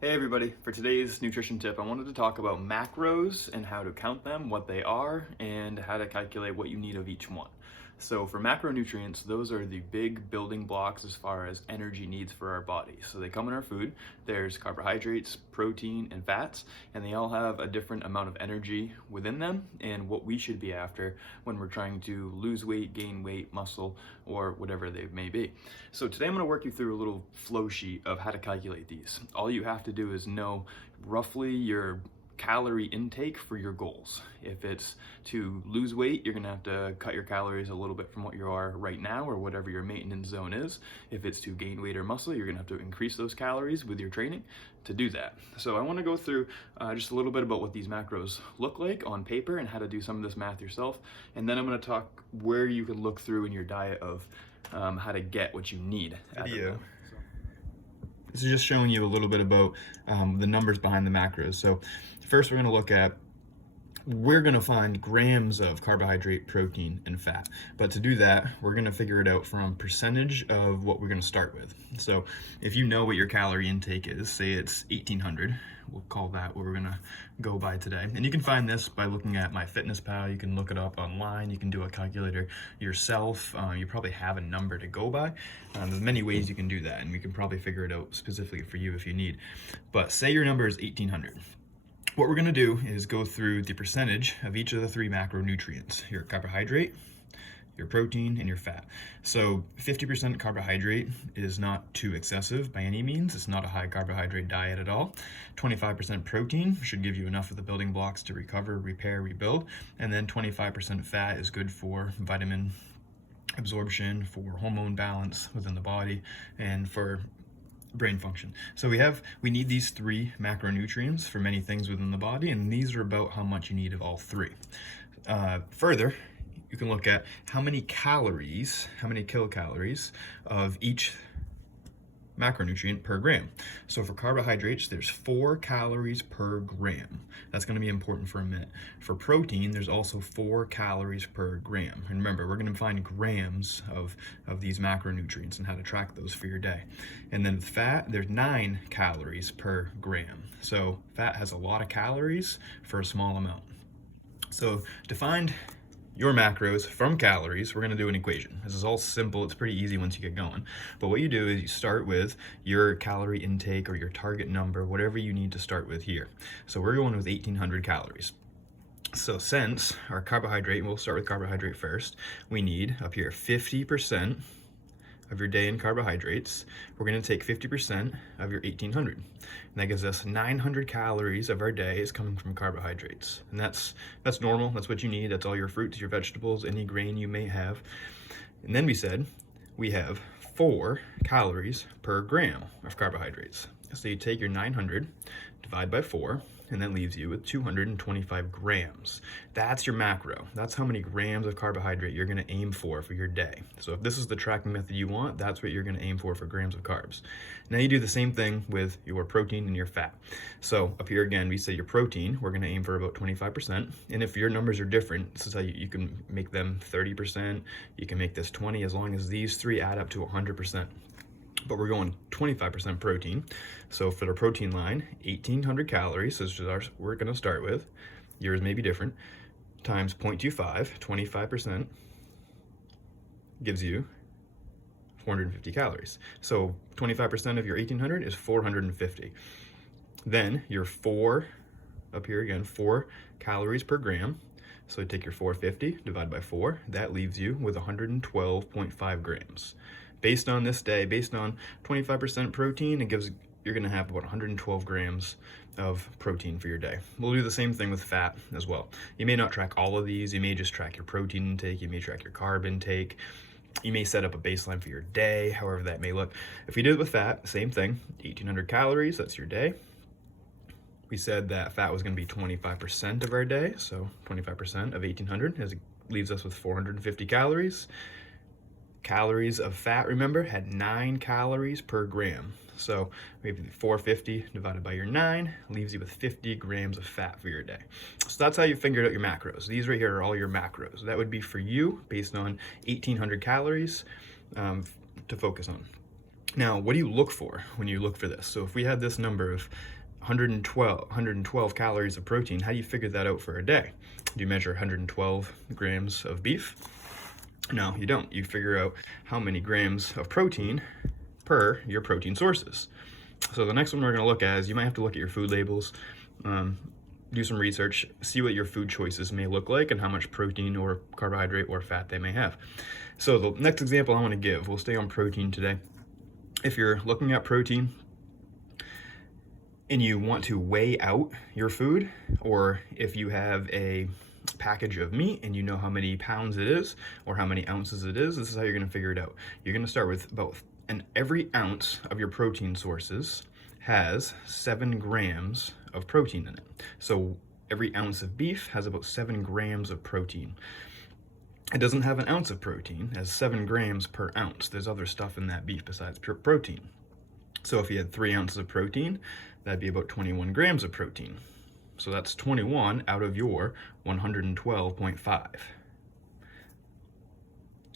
Hey everybody, for today's nutrition tip, I wanted to talk about macros and how to count them, what they are, and how to calculate what you need of each one. So for macronutrients, those are the big building blocks as far as energy needs for our body. So they come in our food. There's carbohydrates, protein, and fats, and they all have a different amount of energy within them and what we should be after when we're trying to lose weight, gain weight, muscle, or whatever they may be. So today I'm going to work you through a little flow sheet of how to calculate these. All you have to do is know roughly your calorie intake for your goals. If it's to lose weight, you're gonna have to cut your calories a little bit from what you are right now or whatever your maintenance zone is. If it's to gain weight or muscle, you're gonna have to increase those calories with your training to do that. So I wanna go through just a little bit about what these macros look like on paper and how to do some of this math yourself. And then I'm gonna talk where you can look through in your diet of how to get what you need. Video. This is just showing you a little bit about the numbers behind the macros. So first we're going to find grams of carbohydrate, protein, and fat. But to do that, we're going to figure it out from percentage of what we're going to start with. So if you know what your calorie intake is, say it's 1800, we'll call that what we're going to go by today. And you can find this by looking at MyFitnessPal. You can look it up online. You can do a calculator yourself. You probably have a number to go by. There's many ways you can do that, and we can probably figure it out specifically for you if you need. But say your number is 1800. What we're going to do is go through the percentage of each of the three macronutrients: your carbohydrate, your protein, and your fat. So 50% carbohydrate is not too excessive by any means. It's not a high carbohydrate diet at all. 25% protein should give you enough of the building blocks to recover, repair, rebuild. And then 25% fat is good for vitamin absorption, for hormone balance within the body, and for brain function. So we need these three macronutrients for many things within the body, and these are about how much you need of all three. Further, you can look at how many kilocalories of each macronutrient per gram. So for carbohydrates, there's 4 calories per gram. That's going to be important for a minute. For protein, there's also 4 calories per gram. And remember, we're going to find grams of these macronutrients and how to track those for your day. And then with fat, there's 9 calories per gram. So fat has a lot of calories for a small amount. So to find your macros from calories, we're going to do an equation. This is all simple. It's pretty easy once you get going. But what you do is you start with your calorie intake or your target number, whatever you need to start with here. So we're going with 1800 calories. So since our carbohydrate, we'll start with carbohydrate first, we need up here 50% of your day in carbohydrates. We're going to take 50% of your 1800. And that gives us 900 calories of our day is coming from carbohydrates. And that's normal. That's what you need. That's all your fruits, your vegetables, any grain you may have. And then we said we have 4 calories per gram of carbohydrates. So you take your 900, divide by 4, and that leaves you with 225 grams. That's your macro. That's how many grams of carbohydrate you're gonna aim for your day. So if this is the tracking method you want, that's what you're gonna aim for grams of carbs. Now you do the same thing with your protein and your fat. So up here again, we say your protein, we're gonna aim for about 25%. And if your numbers are different, this is how you can make them 30%, you can make this 20, as long as these three add up to 100%. But we're going 25% protein. So for the protein line, 1800 calories, this is ours, we're going to start with. Yours may be different. Times 0.25, 25% gives you 450 calories. So 25% of your 1800 is 450. Then your 4, up here again, 4 calories per gram. So take your 450, divide by 4, that leaves you with 112.5 grams. Based on this day, based on 25% protein, you're gonna have about 112 grams of protein for your day. We'll do the same thing with fat as well. You may not track all of these, you may just track your protein intake, you may track your carb intake, you may set up a baseline for your day, however that may look. If we did it with fat, same thing, 1800 calories, that's your day. We said that fat was gonna be 25% of our day, so 25% of 1800 leaves us with 450 calories. Calories of fat, remember, had 9 calories per gram. So we have 450 divided by your 9 leaves you with 50 grams of fat for your day. So that's how you figured out your macros. These right here are all your macros. That would be for you based on 1800 calories to focus on. Now, what do you look for when you look for this? So if we had this number of 112 calories of protein, how do you figure that out for a day? Do you measure 112 grams of beef? No, you don't. You figure out how many grams of protein per your protein sources. So the next one we're going to look at is you might have to look at your food labels, do some research, see what your food choices may look like and how much protein or carbohydrate or fat they may have. So the next example I want to give, we'll stay on protein today. If you're looking at protein and you want to weigh out your food, or if you have a package of meat and you know how many pounds it is or how many ounces it is, this is how you're going to figure it out. You're going to start with both, and every ounce of your protein sources has 7 grams of protein in it. So every ounce of beef has about 7 grams of protein. It doesn't have an ounce of protein, it has 7 grams per ounce. There's other stuff in that beef besides pure protein. So if you had 3 ounces of protein, that'd be about 21 grams of protein. So that's 21 out of your 112.5.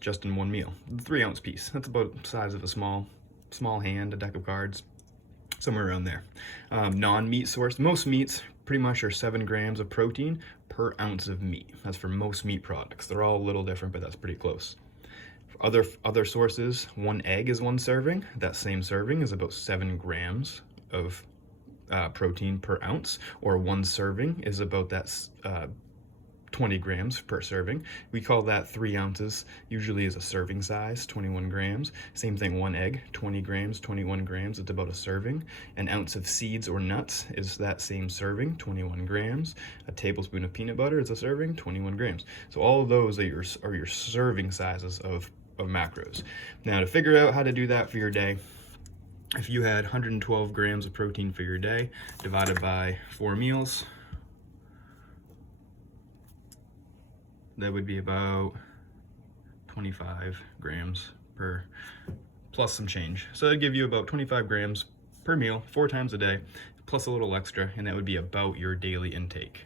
Just in one meal. The 3 ounce piece. That's about the size of a small hand, a deck of cards, somewhere around there. Non-meat source. Most meats pretty much are 7 grams of protein per ounce of meat. That's for most meat products. They're all a little different, but that's pretty close. For other sources, 1 egg is 1 serving. That same serving is about 7 grams of protein per ounce, or 1 serving is about that 20 grams per serving. We call that 3 ounces, usually is a serving size, 21 grams. Same thing, 1 egg, 20 grams, 21 grams, it's about a serving. An ounce of seeds or nuts is that same serving, 21 grams. A tablespoon of peanut butter is a serving, 21 grams. So all of those are your serving sizes of macros. Now to figure out how to do that for your day, if you had 112 grams of protein for your day, divided by 4 meals, that would be about 25 grams per, plus some change. So that'd give you about 25 grams per meal, 4 times a day, plus a little extra, and that would be about your daily intake.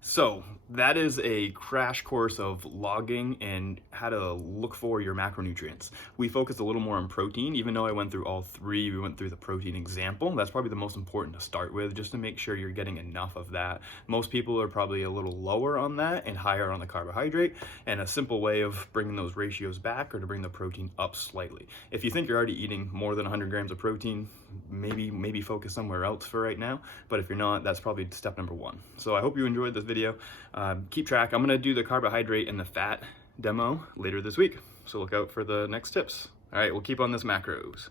So that is a crash course of logging and how to look for your macronutrients. We focused a little more on protein, even though I went through all 3. We went through the protein example. That's probably the most important to start with, just to make sure you're getting enough of that. Most people are probably a little lower on that and higher on the carbohydrate, and a simple way of bringing those ratios back or to bring the protein up slightly. If you think you're already eating more than 100 grams of protein, maybe focus somewhere else for right now, but if you're not, that's probably step number 1. So I hope you enjoyed this video. Keep track. I'm going to do the carbohydrate and the fat demo later this week, so look out for the next tips. All right, we'll keep on this macros.